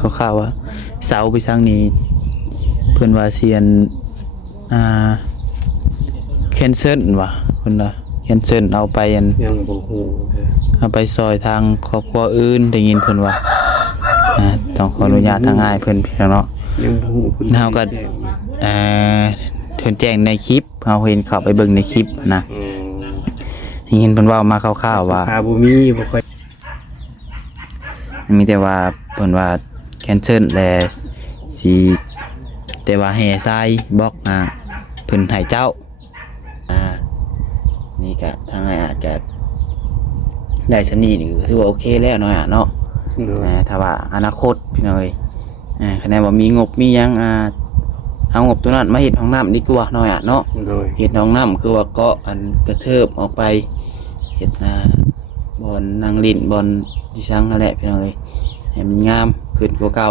ข่าวๆว่าเสาไปสร้างนี้เพิ่นว่าเซียนแคนเซิลว่ะเพิ่นว่าแคนเซิลเอาไปอันยังบ่ฮู้เอาไปซอยทางครอบครัวอื่นได้ยินเพิ่นว่าต้องขออนุญาตทางอ้ายเพิ่นพี่น้องเนาะยังบ่ฮู้เพิ่นเฮาก็เพิ่นแจ้งในคลิปเฮาเห็นเข้าไปเบิ่งในคลิปนะได้ยินเพิ่นเว้ามาคร่าวๆว่าบ่มีบ่ค่อยมีแต่ว่าเพิ่นว่าแคนเซิลและสิแต่ว่าแห่ทรายบล็อกเพิ่นให้เจ้านี่ก็ทางอาจจะได้ชนี้นี่ถือว่าโอเคแล้วเนาะเนาะถ้าว่าอนาคตพี่น้อยคะแนนว่ามีงบมียังเอางบตัวนั้นมาเฮ็ดห้องน้ำดีกว่าเนาะเนาะเฮ็ดห้องน้ำคือว่าเกาะอันกระเทิบออกไปเฮ็ดบ่อนนางลิ้นบ่อนดิฉันนั่นแหละพี่น้อยให้มันงามขึ้นกว่าเก่า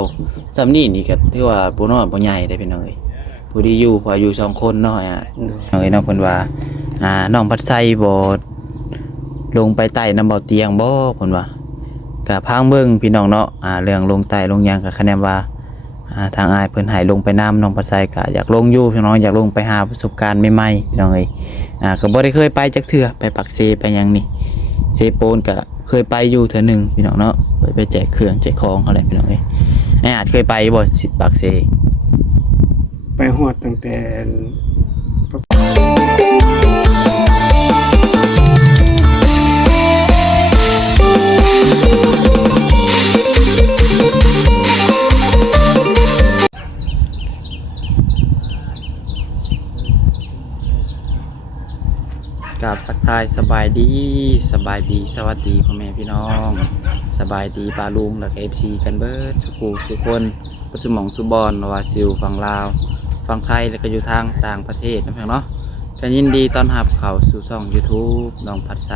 ซ้ำนี่ก็ถือว่าบ่น้อยบ่ใหญ่ได้พี่น้อยผู้ที่อยู่พออยู่2คนเนาะน้องเพิ่นว่าน้องพัดไส้บ่ลงไปใต้น้ำเบาเตียงบ่เพิ่นว่าก็พังเบิ่งพี่น้องเนาะเรื่องลงใต้ลงหยังก็คะแนนว่าทางอ้ายเพิ่นให้ลงไปน้ำน้องพัดไส้ก็อยากลงอยู่พี่น้องอยากลงไปหาประสบการณ์ใหม่ๆพี่น้องเอ้ยก็บ่ได้เคยไปจักเทื่อไปปักเซไปหยังนี่เซโปนก็เคยไปอยู่เทื่อนึงพี่น้องเนาะไปแจกเครื่องแจกของอะไรพี่น้องเอ้ยอาจเคยไปบ่สิปักเซไปฮอดตั้งแต่กับทักทายสบายดีสวัสดีพ่อแม่พี่น้องสบายดีปลาลุงและFCกันเบิดสุขสุคนปัสมองสุบอนว่าซิวฝั่งลาวฝั่งไทยแล้วก็อยู่ทางต่างประเทศนะพี่น้องเนาะกันยินดีต้อนรับเข้าสู่ช่อง YouTube น้องพัดไซ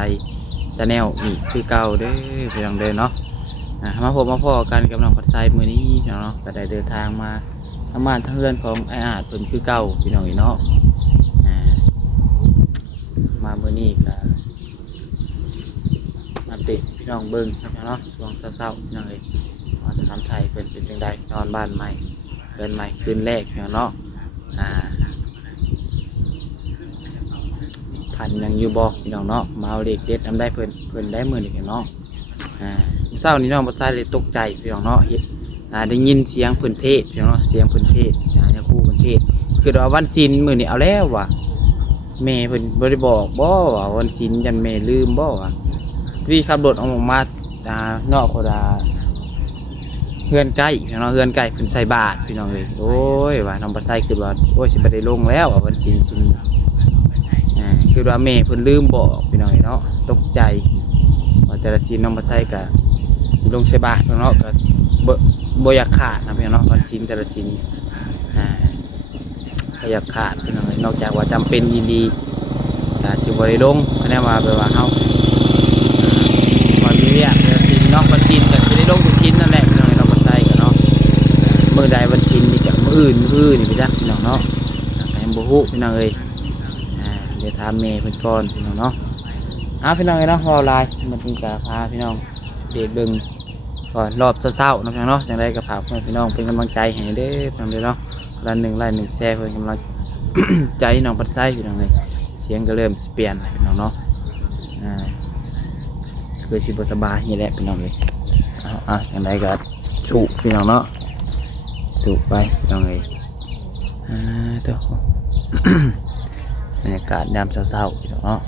Channel อีกคือเก่าเด้อพี่น้องเด้อเนาะมาพบมาพ้อกันกับน้องพัดไซมื้อนี้พี่น้องเนาะก็ได้เดินทางมาทางบ้านทางเรือนของไอ้อาจเพิ่นคือเก่าพี่น้องเนาะมาเมื่อนี้ก็อัปเดตพี่น้องเบิ้งเนาะช่วงเศร้าๆพี่น้องเลยมาจะทำไทยเป็นจังไดนอนบ้านใหม่เดินใหม่คืนแรกเนาะพันยังอยู่บอกพี่น้องเนาะมาเอาเด็กเด็ดทำได้เพิ่นได้มือนี่เนาะเศร้านี้น้องบัดไซเลยตกใจพี่น้องเนาะได้ยินเสียงเพิ่นเทศพี่น้องเนาะเสียงเพิ่นเทศจะคู่เพิ่นเทศคือว่าวันศีลมือนี่เอาแล้วว่ะแม่เพิ่นบ่ได้บอกบ่ว่าวันศีลยันแม่ลืมบ่ว่าพี่ขับรถออกมานอกโคดาเฮือนใกล้พี่น้องเฮือนใกล้เพิ่นใส่บาตรพี่น้องเอ้ยโอ้ยว่าน้องบ่ใส่คือว่าโอ้ยสิบ่ได้ลงแล้วว่าวันศีลคือว่าแม่เพิ่นลืมบอกพี่น้องเนาะตกใจว่าแต่ละศีลน้องบ่ใส่ก็ลงใส่บาตรเนาะก็บ่อยากขาดนะพี่น้องวันศีลแต่ละศีลก็อยากขาดพี่น้องนอกจากว่าจำเป็นยินดีสิบริลงคะแนนว่าแบบว่าเฮาวันนี้เนี่ยชิ้นนอกวันชิ้นกับชิ้นได้ลงทุกชิ้นนั่นแหละพี่น้องเราบัดใจกันเนาะมือใดวันชิ้นนี่กับมืออื่นนี่ไปจ้ะพี่น้องเนาะแอมบูฮูพี่น้องเอ้ยเดี๋ยวทำเมย์เพิ่นก่อนพี่น้องเนาะพี่น้องเอ้ยเนาะรอไลน์มาถึงกับพาพี่น้องเด็กดึงก่อนรอบเศร้าๆนะพี่น้องเนาะจังได้กับพี่น้องเป็นกำลังใจให้เด้อพี่น้องเด้อเนาะไลน์1แชร์เพื่อนกำลังใจน้องปัดไส้พี่น้องเลยเสียงก็เริ่มเปลี่ยนพี่น้องเนาะคือสิบสบายนี่แหละพี่น้องเลยอย่างไรก็สูบพี่น้องเนาะสูบไปพี่น้องเลยตัวบรรยากาศยามเศร้าๆพี่น้องเนาะ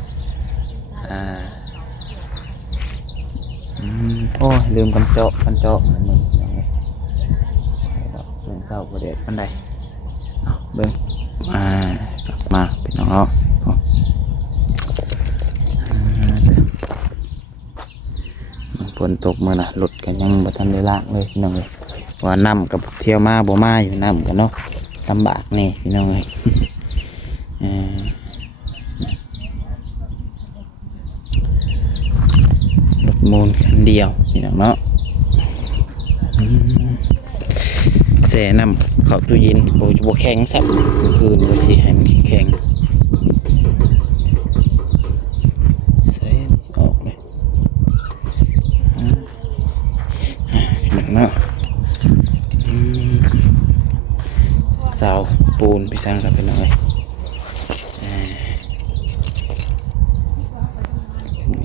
โอ้ลืมกันเจาะมันมึงพี่น้องเลยเรื่องเศร้าประเด็นมันใดเบิ้งกลับมาพี่น้องเนาะฝนตกมาน่ะหลุดกันยังบ่ทันได้ล้างเลยพี่น้องเลยว่าน้ำกับเที่ยวมาบ่มาอยู่น้ำกันเนาะลำบากนี่พี่น้องเลยรถมูลคันเดียวพี่น้องเนาะแช่น้ำเข้าตู้เย็นโบแข็งสับคืนก็สิให้มันแข็งใส่ออกเลยเนาะ สาวปูนพี่สั่งครับพี่น้องเอ้ย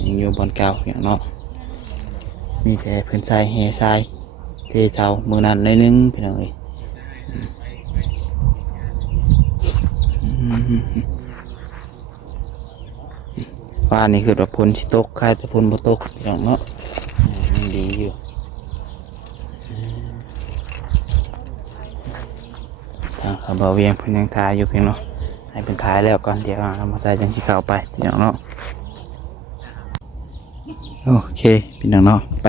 ยังอยู่บอนเก่าอย่างเนาะมีแต่เพิ่นทรายแห่ทรายเทเสามือนั้นหน่อยนึงพี่น้องเอ้ยว่านี่คือว่าพลสิตกคายแต่พลบ่ตกพี่น้องเนาะยังดีอยู่ทางเขาบ่เวียงเพิ่นยังทายอยู่เพียงเนาะให้เป็นทายแล้วก่อนเดี๋ยวเรามาใส่จังสิเข้าไปพี่น้องเนาะโอเคพี่น้องเนาะไป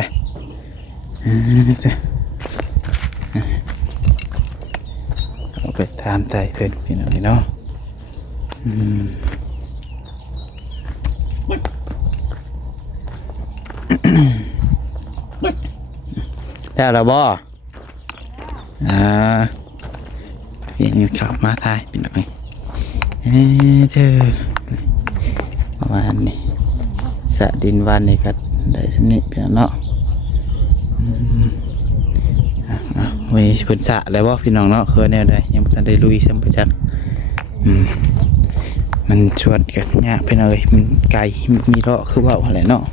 เอาไปถามใจเพิ่นพี่น้องเนาะแล้วเราบ่เพียงเงินข่าวมาทายพี่น้องเธอประมาณนี้สะดินวันนี่ก็ได้สำนิพี่น้องเนาะวันนี้เพิ่นสะแล้วบ่พี่น้องเนาะคือแนวใดยังบ่ทันได้ลุยซ้ำประจักษ์มันชวนกันยากพี่น้องเอ้ยมันไกลมีเลาะคือว่าอะไรเนาะ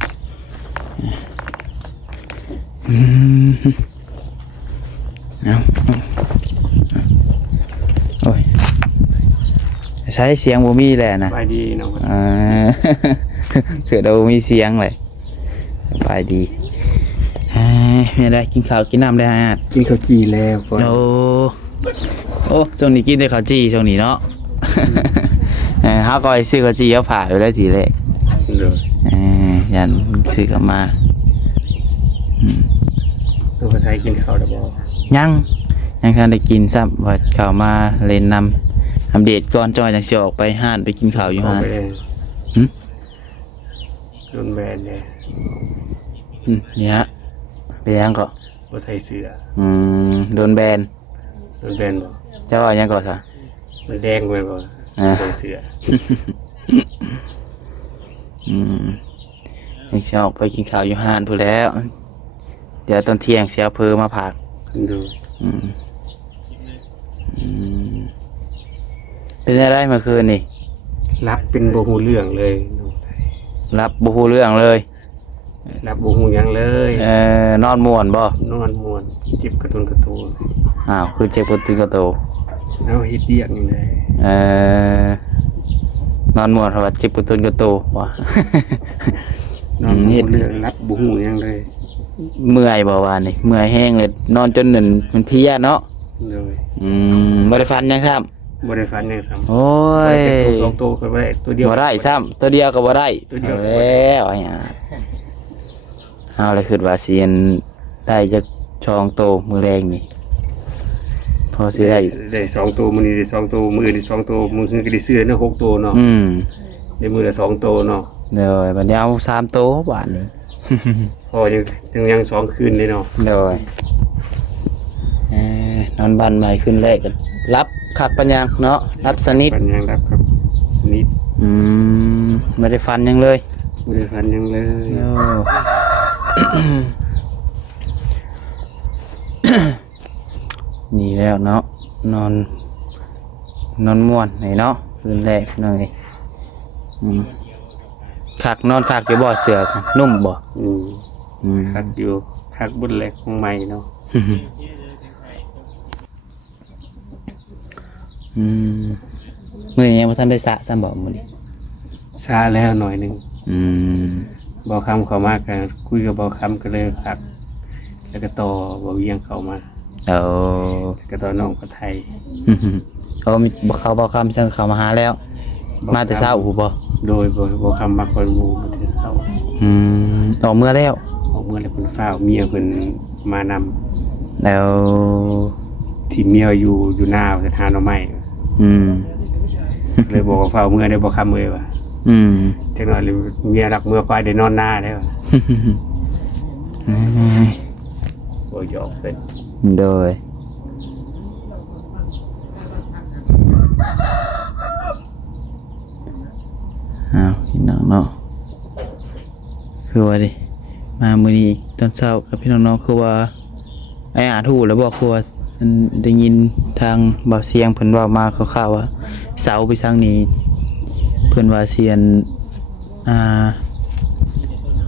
เอาโอ้ยใช้เสียงบ่มีแหละนะ ไปดีเนาะ เกิดเรามีเสียงเลยไปดีไม่ได้กินข้าวกินน้ำได้ฮะ กินข้าวจีแล้วก่อน โอ้ช่วงนี้กินแต่ข้าวจีช่วงนี้เนาะเขาก็ไปซื้อข้าวจีเอาผ่าอยู่แล้วทีแรก เลย ยันซื้อกลับมา ตัวไทยกินข้าวแล้วบ่ ยังทันได้กินซ้ำว่าข้าวมาเล่นนำอัปเดตก่อนจอยจังสิออกไปห้านไปกินข้าวอยู่ห้าน โดนแบนเนี่ย นี่ฮะไปยังก็ บ่ใส่เสื้อ โดนแบน โดนแบนบ่ เจ้าว่ายังก่อนซะ มันแดงไปบ่ใส่เสื้อ ยังสิออกไปกินข้าวอยู่ห้านพู้นแล้ว เดี๋ยวตอนเที่ยงเสียเพอมาผัก ดู เป็นอะไรเมื่อคืนนี่ รับเป็นบ่ฮู้เรื่องเลย รับบ่ฮู้เรื่องเลย รับบ่ฮู้หยังเลย นอนม่วนบ่ นอนม่วนจิบกระตุนกระตูน อ้าวคือเจ็บปวดตึงกระโต เอาเฮ็ดเรียกนี่แหละ นอนม่วนเพราะว่าเจ็บปวดตึงกระโตว่ะ นอนบ่ฮู้เรื่องรับบ่ฮู้หยังเลย เมื่อยบ่วานนี่เมื่อยแห้งเลยนอนจนมันเพลียเนาะ เลย บ่ได้ฟันยังครับ บ่ได้ฝันหยังซ้ำ โอ้ย ตัวสองตัวก็บ่ได้ตัวเดียว บ่ได้ซ้ำตัวเดียวก็บ่ได้ ตัวเดียว อาแล้วไอ้ห่าเอาเลยคิดว่าสิเห็นได้จักช่องโตมือแรงนี่พอสิได้ ได้สองตัวมื้อนี้ได้สองตัวมื้ออื่นได้สองตัวมื้อคืนก็ได้ซื้อเนาะ6ตัวเนาะได้มื้อละสองตัวเนาะ เดี๋ยวบัดนี้เอา3โตบาทนี่ พอยังสองคืนเลยเนาะ เดี๋ยวนอนบันใหม่ขึ้นแรกก็รับคักปัญญางเนาะรับสนิท ฝันยังรับครับสนิท ไม่ได้ฟันยังเลย บ่ได้ฝันยังเลย โอ้ นี่แล้วเนาะนอนม่วนไหนเนาะคืนแรกหน่อยคักนอนคักอยู่บ่เสือกันนุ่มบ่ คักอยู่คักบุญแหลกของใหม่เนาะ มื้อนี้ยังบ่ทันได้สระซ้ํบ่มื้อนี้ ซาแล้วหน่อยหนึง Ừ. บ่คำเข้ามากันคุยกับบ่คำก็เลยคักแล้วก็ต่อบ่เวียงเข้ามา เอา แล้วก็ต่อน้องก็ไทย เขามีเขาบอกคำสั่งเขามาหาแล้ว มาแต่เช้าหูบ่ โดยบ่คำมาคนหมู่มาถึงเขา ออกเมื่อแล้ว ออกเมื่อแล้วเพิ่นฟ้าวเมียเพิ่นมานำ แล้ว ที่เมียอยู่หน้าสถานหน่อไม้ เลยบอกว่าฟ้าวเมื่อได้บ่คำเอ้ยว่าจังน้อยเลยเมียรักเมื่อไปได้นอนหน้าได้ว่าบ่หยอกเพิ่น โดยพี่น้องเนาะคือว่าดิมามื้อนี้ตอนเช้ากับพี่น้องๆคือว่าไอ้อาทูแล้วบอกคือว่า อันได้ยินทางบ่าวเสียงเพิ่นเว้ามาคร่าวๆว่าเสาไปทางนี้เพิ่นว่าเซียน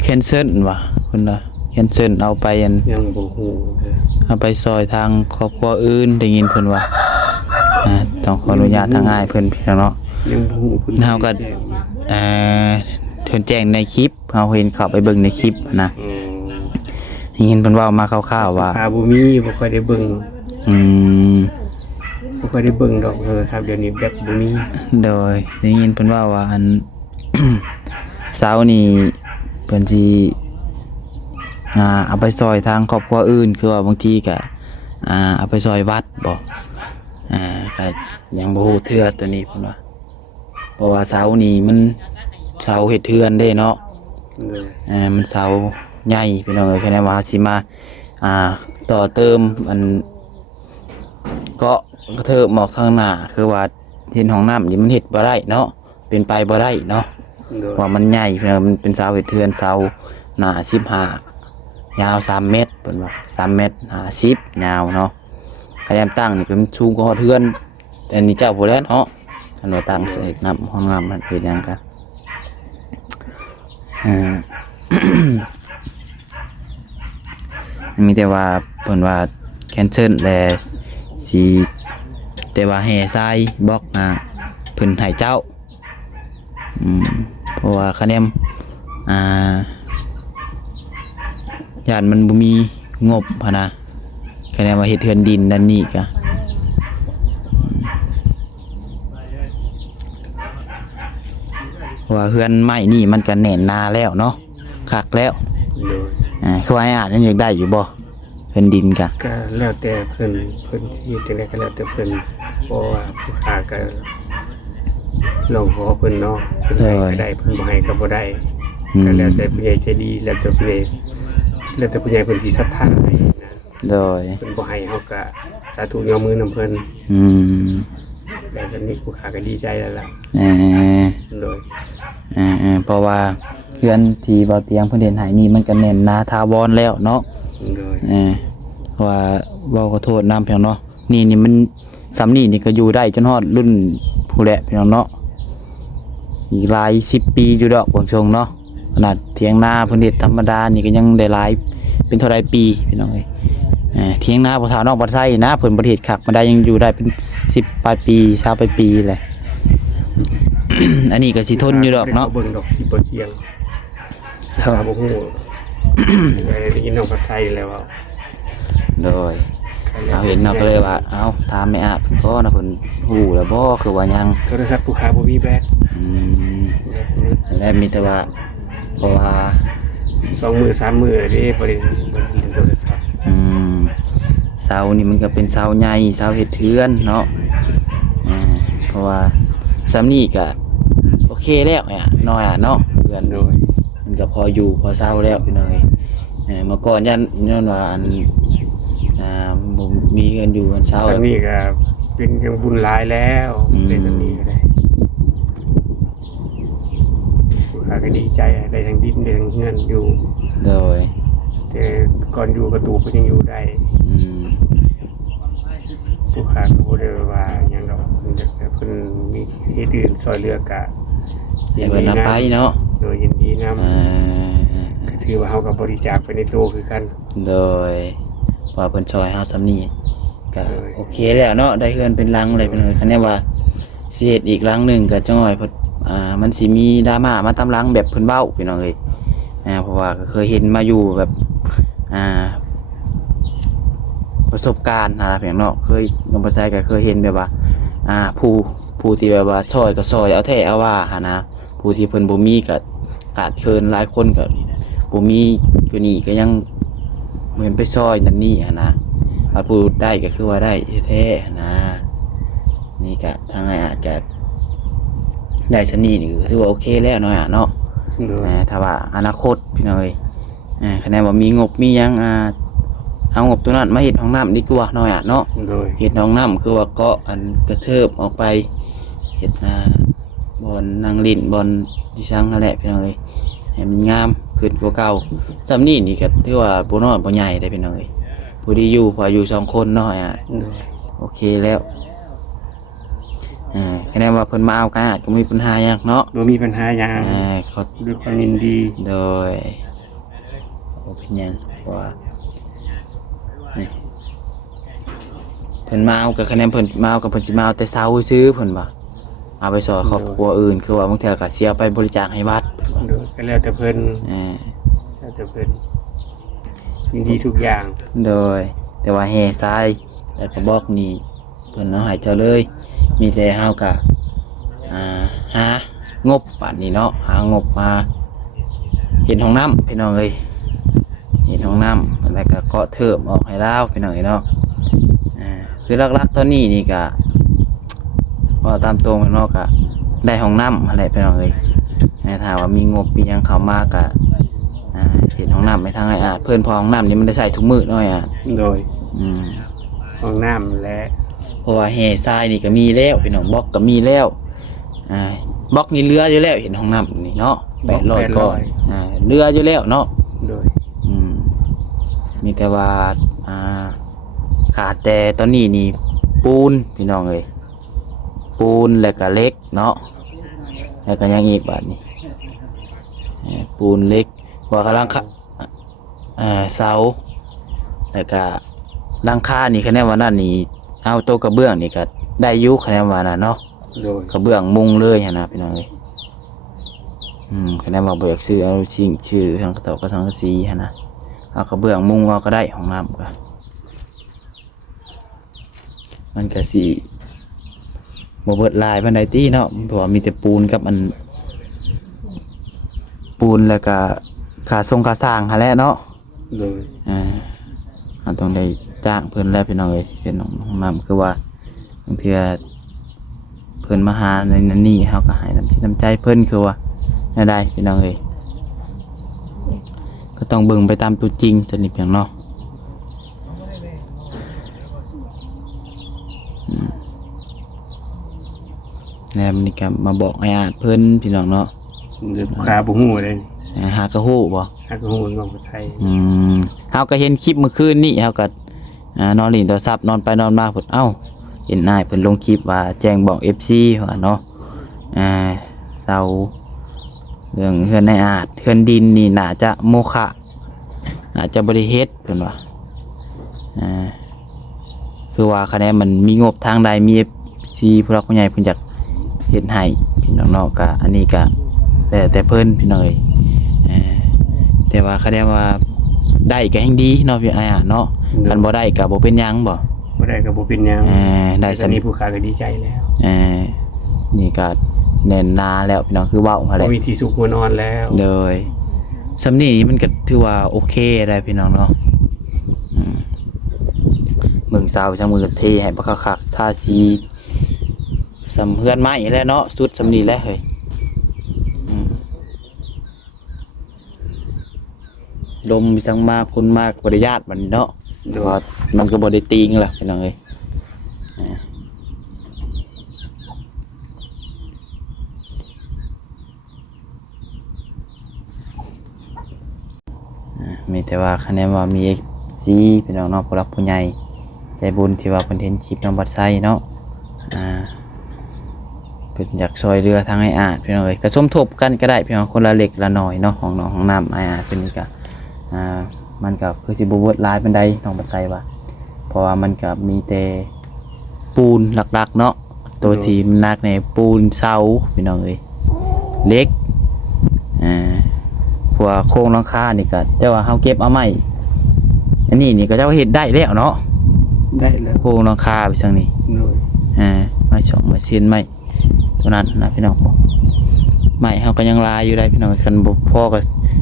แคนเซิลว่ะเพิ่นว่าแคนเซิลเอาไปอัน ยังบ่ฮู้เด้อ เอาไปซอยทางครอบครัวอื่นได้ยินเพิ่นว่าต้องขออนุญาตทางอ้ายเพิ่นพี่น้องเนาะ ยังบ่ฮู้พิ่น เฮาก็เพิ่นแจ้งในคลิปเฮาเห็นเข้าไปเบิ่งในคลิปนะ อืม ได้ยินเพิ่นเว้ามาคร่าวๆว่า ราคาบ่มีบ่ค่อยได้เบิ่ง อืม บ่ค่อยได้เบิ่งดอกครับเดี๋ยวนี้แบบบ่มี โดยได้ยินเพิ่นว่าอัน เสานี่เพิ่นสิเอาไปซอยทางครอบครัวอื่นคือว่าบางทีก็เอาไปซอยวัดบ่ก็ยังบ่ฮู้เทื่อตัวนี้เพิ่นว่าเพราะว่าเสานี่มันเสาเฮ็ดเทือนเด้เนาะ เลย มันเสาใหญ่พี่น้องเอ้ยแค่นั้นว่าสิมาต่อเติมมันก็กระเทิบหมอกทางหน้าคือว่าเห็นห้องน้ำนี่มันเฮ็ดบ่ได้เนาะเป็นไปบ่ได้เนาะ เลย ว่ามันใหญ่พี่น้องมันเป็นเสาเฮ็ดเทือนเสาหน้า15ยาว3เมตรเพิ่นว่า3เมตร50ยาวเนาะคะแนนตั้งนี่ก็มันสูงกว่าเทือนแต่นี่เจ้าบ่แล้วเนาะอันว่าตั้งใส่น้ำห้องน้ำมันเป็นหยังกันมีแต่ว่าเพิ่นว่าแคนเซิลและสิแต่ว่าแห่ทรายบล็อกเพิ่นให้เจ้าเพราะว่าคะแนนญาติมันบ่มีงบหั้นนะคะแนนว่าเฮ็ดเทือนดินนั่นนี่ก็ว่าเฮือนไม้นี่มันก็แน่นหนาแล้วเนาะคักแล้ว เลย คือว่าให้อ่านยังอยากได้อยู่บ่เพิ่นดินกะ ก็แล้วแต่เพิ่นที่จังได๋ก็แล้วแต่เพิ่นเพราะว่าผู้ค้าก็ลองขอเพิ่นเนาะเพิ่นให้ก็ได้เพิ่นบ่ให้ก็บ่ได้ก็แล้วแต่ผู้ใหญ่ใจดีแล้วแต่ผู้ใหญ่เพิ่นสิศรัทธาให้นะ โดย เพิ่นบ่ให้เฮาก็สาธุยอมมือนำเพิ่น อืม แต่ตอนนี้ผู้ค้าก็ดีใจแล้วล่ะ เออ โดย เพราะว่าเพื่อนที่บ่เตียงเพิ่นเห็นให้นี่มันก็แน่นหนาทาวรแล้วเนาะ โดย เพราะว่าเว้าขอโทษนำเพียงเนาะนี่มันซ้ำนี่ก็อยู่ได้จนฮอดรุ่นผู้แหละพี่น้องเนาะอีกหลาย10ปีอยู่ดอกบางช่วงเนาะขนาดเถียงนาเพิ่นเฮ็ดธรรมดานี่ก็ยังได้หลายเป็นเท่าใดปีพี่น้องเอ้ยเถียงนาบ่เฒ่านอกบ่ไสนะเพิ่นบ่ได้เฮ็ดคักมาได้ยังอยู่ได้เป็น10ปลายปี20ปลายปีแหละ อันนี้ก็สิทนอยู่ดอกเนาะ เบิ่งดอกที่บ่เที่ยงถ้าบ่ฮู้ได้ยินน้องภาษาไทยแล้วว่า โดยเอาเห็นเนาะก็เลยว่าเอาถามไม่อาจก็นะเพิ่นฮู้แล้วบ่คือว่าหยัง โทรศัพท์ผู้ค้าบ่มีแบต แล้วมีแต่ว่าเพราะว่า 2 มื้อ 3 มื้อเด้บ่ได้เล่นโทรศัพท์ เสานี่มันก็เป็นเสาใหญ่เสาเฮ็ดเทือนเนาะเพราะว่าซ้ำนี่ก็โอเคแล้วน้อยเนาะเพื่อน โดย มันก็พออยู่พอเศร้าแล้วพี่น้อยเมื่อก่อนย้อนว่าบ่มีเงินอยู่กันเศร้า ทางนี้ก็เป็นจังบุญหลายแล้วในตรงนี้ก็ได้ผู้ค้าก็ดีใจได้ทั้งดินได้ทั้งเงินอยู่ โดย แต่ก่อนอยู่กระตูก็ยังอยู่ได้ผู้ค้าก็บ่ได้ว่าหยังดอกเพิ่นมีเฮ็ดอื่นซอยเหลือกะ ให้เพิ่นนำไปเนาะ โดยยินดีนำก็ถือว่าเฮาก็บริจาคไปในตัวคือกัน โดยว่าเพิ่นซอยเฮาซ้ำนี้ก็โอเคแล้วเนาะได้เฮือนเป็นหลังเลยพี่น้อยคันแน่ว่าสิเฮ็ดอีกหลังหนึงก็จังหน่อยเพิ่นมันสิมีดราม่ามาตามหลังแบบเพิ่นเว้าพี่น้องเอ้ยเพราะว่าก็เคยเห็นมาอยู่แบบประสบการณ์นะเพียงเนาะเคยลงไปใช้ก็เคยเห็นแบบว่าผู้ที่แบบว่าซอยก็ซอยเอาแท้เอาว่าหั่นนะผู้ที่เพิ่นบ่มีก็ขาดเคินหลายคนก็บ่มีอยู่นี่ก็ยังเหมือนไปซอยนั่นนี่หั่นนะถ้าผู้ได้ก็คือว่าได้แท้ๆหั่นนะนี่ก็ทางอาจจะได้ชนี่นี่ถือว่าโอเคแล้วเนาะเนาะถ้าว่าอนาคตพี่น้อยคะแนนว่ามีงบมีหยังเอางบตัวนั้นมาเฮ็ดห้องน้ำดีกว่าหน่อยเนาะ โดย เฮ็ดห้องน้ำคือว่าเกาะอันกระเทิบออกไปเฮ็ดบอนนั่งลิ้นบอนที่ช่างนั่นแหละพี่น้องเอ้ยให้มันงามขึ้นกว่าเก่าซ้ำนี่ก็ถือว่าบ่น้อยบ่ใหญ่ได้พี่น้องเอ้ยผู้ ผู้ที่อยู่พออยู่2คนเนาะอ่ะ โดย โอเคแล้วคะแนนว่าเพิ่นมาเอากันอาจก็มีปัญหาหยังเนาะ บ่มีปัญหาหยัง เขา ด้วยความยินดี โดยบ่เป็นหยังเพราะว่านี่เพิ่นมาเอากับคะแนนเพิ่นมาเอากับเพิ่นสิมาเอาแต่เช้าซื้อเพิ่นบ่เอาไปสอนครอบครัวอื่นคือว่าบางเทื่อก็สิเอาไปบริจาคให้วัด โดยก็แล้วแต่เพิ่น อ่า แล้วแต่เพิ่นยินดีทุกอย่าง โดยแต่ว่าแห่ทรายแล้วก็บอกนี่เพิ่นเอาให้เจ้าเลย มีแต่เฮาก็หางบปานนี้เนาะหางบมาเห็นห้องน้ำพี่น้องเอ้ยเห็นห้องน้ำแล้วก็เกาะเทิมออกให้ลาวพี่น้องเอ้ยเนาะคือหลักๆตอนนี้นี่ก็ว่าตามตรงเนาะก็ได้ห้องน้ำอะไรพี่น้องเอ้ยถ้าว่ามีงบมีหยังเข้ามาก็เห็นห้องน้ำไปทางไอ้อาจเพิ่นพอห้องน้ำนี่มันได้ใส่ทุกมื้อเนาะอ่ะ โดย อืม ห้องน้ำและ เพราะว่าแห่ทรายนี่ก็มีแล้วพี่น้องบล็อกก็มีแล้วบล็อกนี่เรืออยู่แล้วเห็นห้องน้ำนี่เนาะ800ก้อนเรืออยู่แล้วเนาะ โดย มีแต่ว่าขาดแต่ตอนนี้นี่ปูนพี่น้องเอ้ยปูนแล้วก็เหล็กเนาะแล้วก็ยังอีกบาดนี้ปูนเหล็กว่ากำลังเสาแล้วก็หลังคานี่คะแนนว่านั่นนี่เอาตัวกระเบื้องนี่ก็ได้อยุคะแนนว่าน่ะเนาะ โดย กระเบื้องมุงเลยหั่นนะพี่น้องเอ้ยคะแนนว่าบ่อยากซื้อเอาสิ่งชื่อทางกระจกกระสังกะสีหั่นนะเอากระเบื้องมุงเอาก็ได้ห้องน้ำก็มันก็สิบ่เบิดลายปานใดติเนาะเพราะว่ามีแต่ปูนกับปูนแล้วก็ค่าส่งค่าสร้างหั่นแหละเนาะ โดย เราต้องได้จ้างเพิ่นแล้วพี่น้องเอ้ยเห็นห้องน้ำคือว่าบางเทื่อเพิ่นมาหาในนั้นนี่เฮาก็ให้น้ำใจเพิ่นคือว่าได้พี่น้องเอ้ยก็ต้องเบิ่งไปตามตัวจริงตัวนี้เพียงเนาะแล้วมันนี่ก็มาบอกไอ้อาจเพิ่นพี่น้องเนาะ หรือขาบ่ฮู้เลย หากระฮู้บ่ หากฮู้ของไทย เฮาก็เห็นคลิปเมื่อคืนนี้เฮาก็นอนเล่นโทรศัพท์นอนไปนอนมาเพิ่นเอ้าเห็นนายเพิ่นลงคลิปว่าแจ้งบอก FC ว่าเนาะเซาเรื่องเฮือนในอาจเฮือนดินนี่น่าจะโมฆะน่าจะบ่ได้เฮ็ดเพิ่นว่าคือว่าคะแนนมันมีงบทางใดมี FC ผู้หลักผู้ใหญ่เพิ่นอยากเฮ็ดให้พี่น้องๆก็อันนี้ก็แต่เพิ่นพี่น้องเอ้ยแต่ว่าคะแนนว่าได้ก็แห่งดีเนาะพี่อาเนาะคันบ่ได้ก็บ่เป็นหยังบ่ บ่ได้ก็บ่เป็นหยัง ได้ ตอนนี้ผู้ค้าก็ดีใจแล้ว นี่ก็แน่นหนาแล้วพี่น้องคือเว้ามา บ่ แล้ว มีที่สุขหัวนอนแล้ว เลยสำนี้มันก็ถือว่าโอเคได้พี่น้องเนาะเมืองสาวจังมือเทให้บักคักๆทาสีสำเฮือนไม้แล้วเนาะสุดสำนี้แล้วเฮ้ยลมมีทั้งมากคนมากบริญาตมันเนาะเพราะมันก็บริตีงแหละพี่น้องเอ้ยมีแต่ว่าคะแนนว่ามีซีพี่น้องเนาะผู้รักผู้ใหญ่ใจบุญที่ว่าเพิ่นเห็นคลิปน้องบัดไซเนาะเพิ่นอยากซอยเรือทางไอ้อาจพี่น้องเอ้ยก็สมทบกันก็ได้พี่น้องคนละเล็กละน้อยเนาะของน้องของน้ำไอ้อาจเพิ่นนี่ก็มันก็คือสิบ่เบิดหลายปานใดน้องบัดไซว่าเพราะว่ามันก็มีแต่ปูนหลักๆเนาะตัวที่มันหนักในปูนเสาพี่น้องเอ้ยเหล็กพวกโครงหลังคานี่ก็เจ้าว่าเฮาเก็บเอาไม้อันนี้นี่ก็เจ้าเฮ็ดได้แล้วเนาะ ได้แล้ว โครงหลังคาไปจังนี้ โดย ไม้สองไม้เส้นไม้ตัวนั้นนะพี่น้องไม้เฮาก็ยังลายอยู่ได้พี่น้องคันบ่พอก็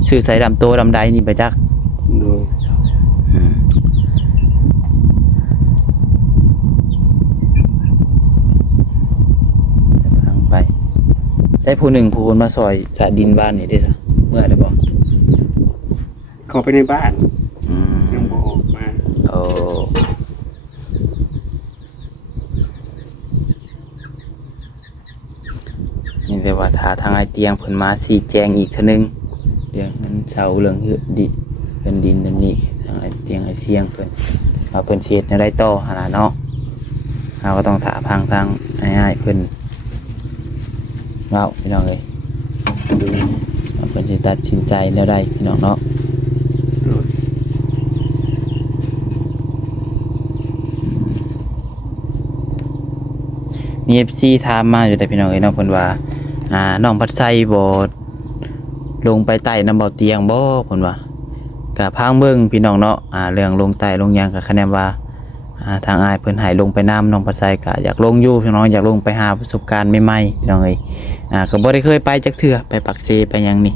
ซื้อใส่ดำโตดำใดนี่ไปจัก โดย ทางไปใช้ผู้หนึ่งผู้คนมาซอยสะดินบ้านนี่ได้ซะเมื่อได้บ่ เข้าไปในบ้านยังบ่ออกมา โอ้นี่แต่ว่าถ้าทางไอเตียงเพิ่นมาชี้แจงอีกเทื่อนึงเรื่องนั้นเสาเรื่องเฮือนดินนั่นนี่ทางไอเตียงไอเสียงเพิ่น ว่าเพิ่นสิเฮ็ดแนวใดต่อหั่นน่ะเนาะเราก็ต้องถามทางอ้ายๆเพิ่นเว้าพี่น้องเอ้ยว่าเพิ่นสิตัดสินใจแนวใดพี่น้องเนาะ โดย มี FC ถามมาอยู่แต่พี่น้องเอ้ยเนาะเพิ่นว่าน้องพัดไส้บ่ลงไปใต้น้ำเบาเตียงบ่เพิ่นว่าก็พังเบิ่งพี่น้องเนาะเรื่องลงใต้ลงหยังก็คะแนนว่าทางอ้ายเพิ่นให้ลงไปน้ำน้องพัดไส้ก็อยากลงอยู่พี่น้องอยากลงไปหาประสบการณ์ใหม่ๆพี่น้องเอ้ยก็บ่ได้เคยไปจักเทื่อไปปักเซไปหยังนี่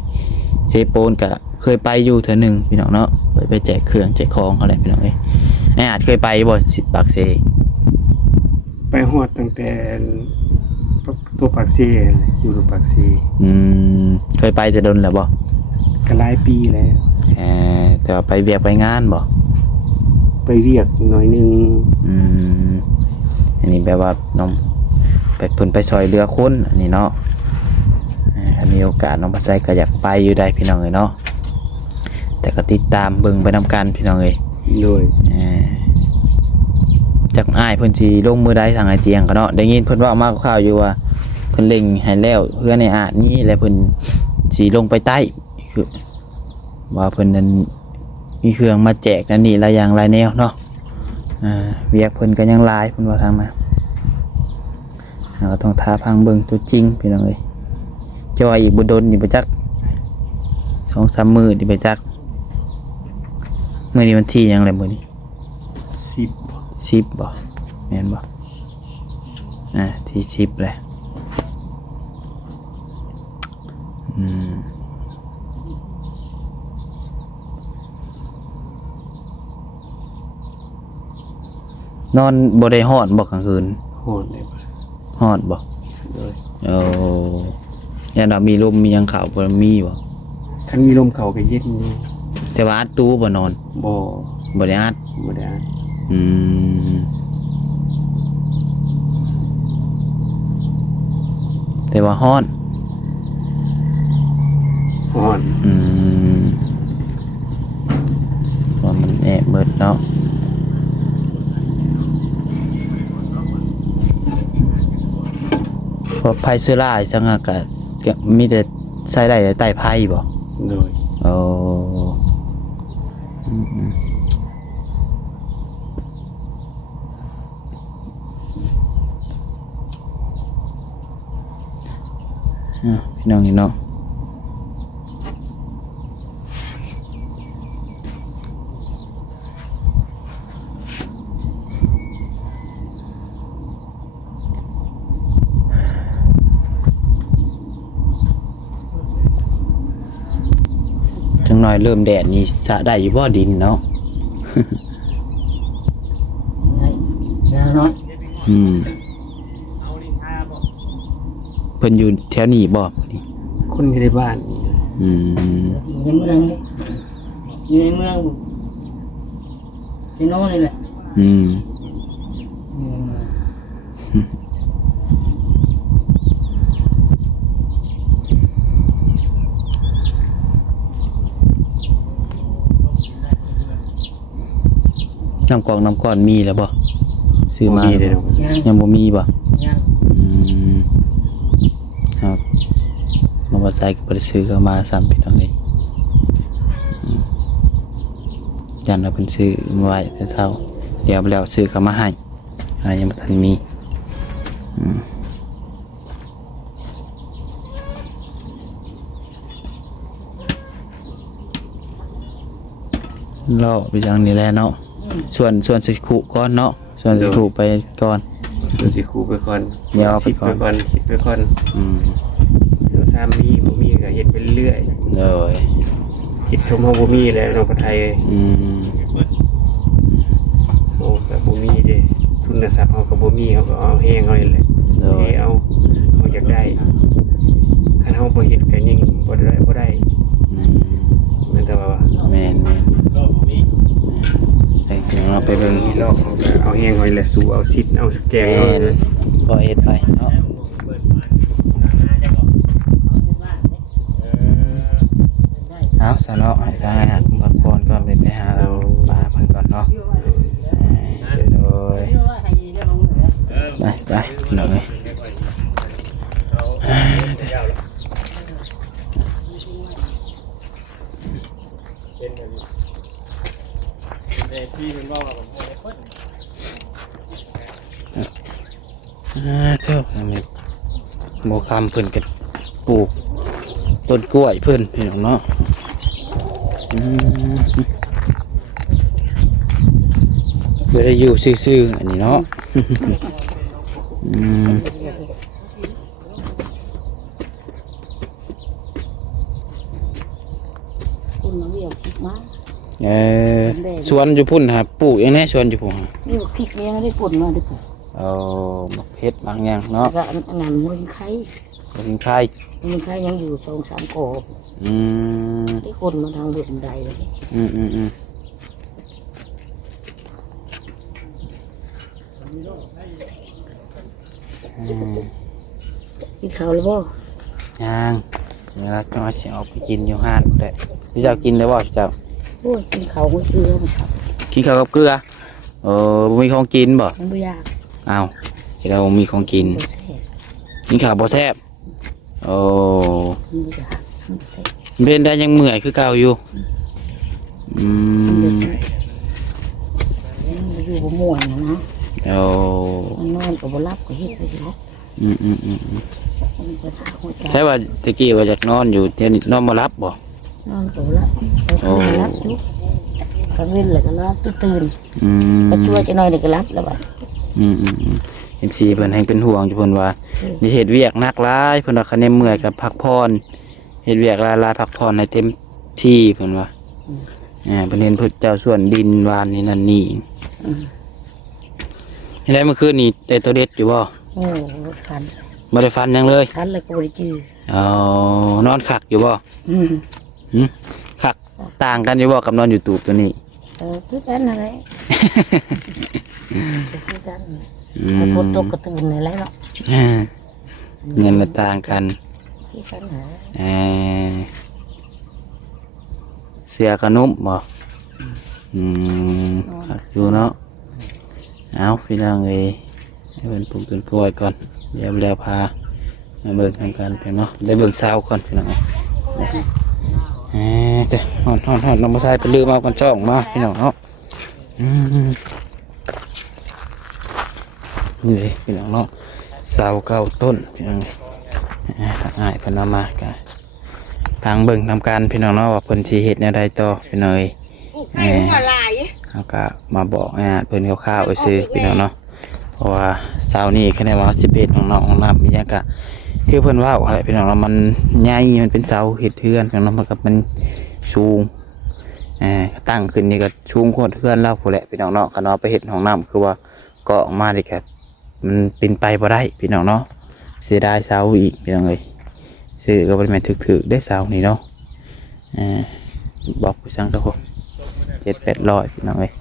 เซโปนก็เคยไปอยู่เทื่อหนึงพี่น้องเนาะไปแจกเครื่องแจกของอะไรพี่น้องเอ้ยอาจเคยไปบ่สิปักเซ ไปฮอดตั้งแต่ตัวปากซีอยู่ตัวปากซี เคยไปแต่ดนแล้วบ่ ก็หลายปีแล้ว แต่ว่าไปเวียกไปงานบ่ ไปเวียกหน่อยนึง อันนี้แปลว่าน้องไปเพิ่นไปซอยเรือคนอันนี้เนาะถ้ามีโอกาสน้องปัสไซก็อยากไปอยู่ได้พี่น้องเอ้ยเนาะแต่ก็ติดตามเบิ่งไปนำกันพี่น้องเอ้ย โดย จักอ้ายเพิ่นสิลงมือใดทางไอเตียงก็เนาะได้ยินเพิ่นเว้ามาคร่าวๆอยู่ว่าเพิ่นเล็งให้แล้วเพื่อในอาจนี้แล้วเพิ่นสิลงไปใต้คือว่าเพิ่นนั้นมีเครื่องมาแจกนั่นนี่หลายอย่างหลายแนวเนาะเวียกเพิ่นก็ยังหลายเพิ่นว่าทางนั้นก็ต้องท้าพังเบิ่งตัวจริงพี่น้องเอ้ยจะว่าอีกบ่ดนนี่บ่จัก 2-3 มื้อนี่บ่จักมื้อนี้วันที่หยังแหละมื้อนี้10บ่แม่นบ่ที่10แหละนอนบ่ได้ฮ้อนบ่กลางคืน ฮอดเลยบ่ ฮ้อนบ่ โดย ยันว่ามีลมมีหยังเข้าบ่มีบ่ คันมีลมเข้าก็เย็นอยู่ แต่ว่าอัดตู้บ่นอน บ่ บ่ได้อัด บ่ได้ แต่ว่าฮ้อน ฮอด ว่ามันแอบเบิดเนาะเพราะไผเสื้อลายจังก็มีแต่ใส่ได้แต่ใต้ไผบ่ โดย พี่น้องนี่เนาะจังหน่อยเริ่มแดดนี่สะได้อยู่บ่ดินเนาะ เนาะ เพิ่นอยู่แถวนี้บ่นี่ คนอยู่ในบ้าน อยู่ในเมืองนี่อยู่ในเมืองซิโน่นี่แหละน้ำกองน้ำก้อนมีแล้วบ่ซื้อมา บ่มีเลยเนาะ ยังบ่มีบ่ ยัง ครับมาว่าใส่ก็บ่ได้ซื้อเข้ามาซ้ำพี่น้องเอ้ยยันว่าเพิ่นซื้อมาไว้แต่เช้าเดี๋ยวแล้วซื้อเข้ามาให้อะไรยังบ่ทันมีรอไปจังนี่แหละเนาะส่วนสิคุก่อนเนาะส่วนสิคุไปก่อน เดี๋ยวสิครูไปก่อน เดี๋ยวเอาไป คิด ก่อน ไปก่อนคิดไปก่อน เดี๋ยวถ้ามีบ่มีก็เฮ็ดไปเรื่อย เลย คิดชมเฮาบ่มีแล้วน้องก็ไทย เฮาก็บ่มีเด้ทุนทรัพย์เฮาก็บ่มีเฮาก็เอาแฮงเฮานี่แหละ เลย เอาเฮาอยากได้คันเฮาบ่เฮ็ดก็ยิ่งบ่ได้แม่นแต่ว่า แม่นไปถึงเราไปเบิ่ง มีรอบเฮาก็เอาแฮงเฮานี่แหละสู้เอาซิดเอาแกง แม่ เฮาน ก็เฮ็ดไปเนาะเอาซะเนาะให้ทางอาหารพักผ่อนก่อนไปหาปลาเพิ่นก่อนเนาะ ไปพี่น้องเอ้ย เป็นที่เพิ่นว่าผมบ่ได้เพิ่น เจ้าโมคำเพิ่นก็ปลูกต้นกล้วยเพิ่นพี่น้องเนาะเพื่อได้อยู่ซื่อๆอันนี้เนาะคุณมาเวียงมา สวนอยู่พุ่นครับปลูกเองแน่สวนอยู่พุ่น นี่พริกเนี่ยไม่ได้ป่นมาได้ป่น เอามะเพ็ดบางอย่างเนาะ ก็อันนั้นมันไข่ กินไข่ มันไข่ยังอยู่2-3กอบ อืม ได้คนมาทางบุญใดเลย อืมอืมอืมกินข้าวแล้วบ่ ย่างเวลาจะมาเสียออกไปกินอยู่ห้านได้พี่เจ้ากินได้บ่พี่เจ้า โอ้ยกินข้าวมื้อเกลือมันครับ กินข้าวกับเกลือบ่มีของกินบ่ มันบ่ยาก อ้าวเรามีของกิน บ่แซ่บ กินข้าวบ่แซ่บโอ้ มันบ่ยากมันบ่แซ่บ เป็นได้ยังเมื่อยคือเก่าอยู่อืม มันอยู่บ่ม่วนนะ โอ้ มันนอนก็บ่หลับก็เฮ็ดไปสิครับ อืมอืมอืม มันปัญหาหัวใจ ใช่ว่าตะกี้ว่าอยากนอนอยู่เดี๋ยวนี้นอนบ่หลับบ่ นอนก็บ่หลับก็หลับอยู่ก็เว้นแล้วก็หลับตื่น อืม ก็ช่วยจะน้อยเดี๋ยวก็หลับแล้วบัด อืมอืมอืมMC เพิ่นให้เป็นห่วงอยู่เพิ่นว่ามีเฮ็ดเวียกหนักหลายเพิ่นว่าคะแนนเมื่อยกับพักผ่อนเฮ็ดเวียกหลายๆพักผ่อนให้เต็มที่เพิ่นว่าเพิ่นเห็นเพิ่นเจ้าส่วนดินวานนี่นั่นนี่เฮ็ดได้เมื่อคืนนี่ได้ตัวเด็ดอยู่บ่ โอ้คัน บ่ได้ฟันหยังเลย คันแล้วก็บ่ได้จื้อ อ๋อนอนคักอยู่บ่ คักต่างกันอยู่บ่กับนอนอยู่ตูบตัวนี้ คือกันนั่นแหละคือกัน อื แต่ ม ฝนตกก็ตื่นนี่แหละเนาะ เงินมันต่างกัน คือกันหา เอ่อเสือกระนุ่มบ่คักอยู่เนาะเอาพี่น้องเอ้ยให้เพิ่นปลูกต้นกล้วยก่อนเดี๋ยวแล้วพามาเบิ่งทำกันไปเนาะได้เบิ่งเช้าก่อนพี่น้องเอ้ยแต่ฮอนน้องบ่ใส่ไปลืมเอากันช่องมาพี่น้องเนาะนี่เลยพี่น้องเนาะเสาเก้าต้นพี่น้องง่ายเพิ่นเอามากะทางเบิ่งทำการพี่น้องเนาะว่าเพิ่นสิเฮ็ดแนวใดต่อพี่น้องเอ้ยเขาก็มาบอกเพิ่นคร่าวๆไว้ซื่อพี่น้องเนาะเพราะว่าเสานี่คะแนนว่า11ของน้องของน้ำมีหยังกะคือเพิ่นเว้าอะไรพี่น้องเนาะมันใหญ่มันเป็นเสาเฮ็ดเฮือนพี่น้องเนาะมันก็มันสูงตั้งขึ้นนี่ก็ชูงโคตรเพื่อนเล่าผู้แหละพี่น้องเนาะก็เนาะไปเห็ดห้องน้ำคือว่าเกาะออกมาดิครับมันเป็นไปบ่ได้พี่น้องเนาะเสียดายเสาอีกพี่น้องเลยซื้อก็เป็นแม่นถึกๆได้เสานี่เนาะบอกผู้สั่งสักคน700-800พี่น้องเลย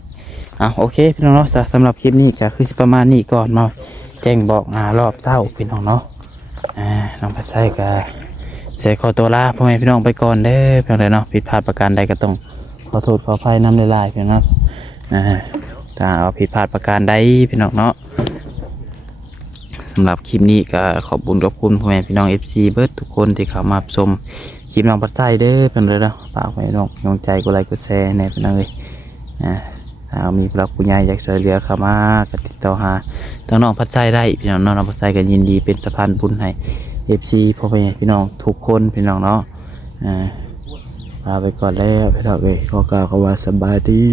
โอเคพี่น้องเนาะสำหรับคลิปนี้ก็คือประมาณนี้ก่อนมาแจ้งบอกรอบเช้าพี่น้องเนาะน้องพัชชัยก็เสียขอตัวลาพ่อแม่พี่น้องไปก่อนเด้อเพียงใดเนาะผิดพลาดประการใดก็ต้องขอโทษขออภัยน้ำลายๆพี่น้องถ้าเอาผิดพลาดประการใดพี่น้องเนาะสำหรับคลิปนี้ก็ขอบคุณพ่อแม่พี่น้อง FC เบิร์ดทุกคนที่เข้ามาชมคลิปน้องพัชชัยเด้อเพียงใดเนาะฝากไว้น้องกำลังใจกดไลค์กดแชร์ในพี่น้องเลยถ้ามีผู้หลักผู้ใหญ่อยากช่วยเหลือเข้ามาก็ติดต่อหาทางน้องพัชชัยได้พี่น้องน้องพัชชัยก็ยินดีเป็นสะพานบุญให้ FC พ่อแม่พี่น้องทุกคนพี่น้องเนาะลาไปก่อนแล้วพี่น้องเอ้ยขอกล่าวคำว่าสบายดี